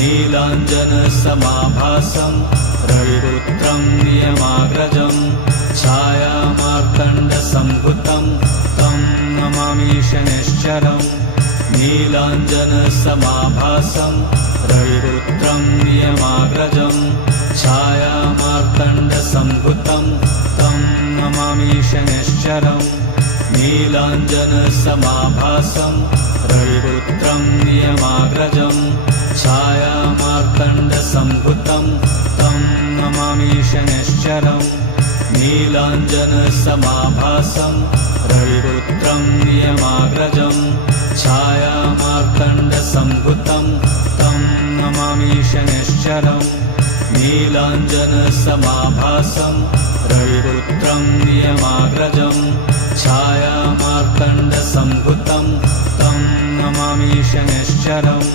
नीलाञ्जनसमाभासं रविपुत्रं नियमाग्रजं छायामार्तण्डसम्भुतं तं नमामि शनैश्चरम् नीलाञ्जनसमाभासं रविपुत्रं नियमाग्रजं छायामार्तण्डसम्भुतं तं नमामि शनैश्चरम् नीलाञ्जनसमाभासं रविपुत्रं नियमाग्रजं छायामार्तण्डसम्भुतं तं नमामि शनैश्चरम् नीलाञ्जनसमाभासं रविपुत्रं नियमाग्रजं छायामार्तण्डसम्भुतं तं नमामि शनैश्चरम् नीलाञ्जनसमाभासं रविपुत्रं नियमाग्रजं छायामार्तण्डसम्भुतं तं नमामि शनैश्चरम्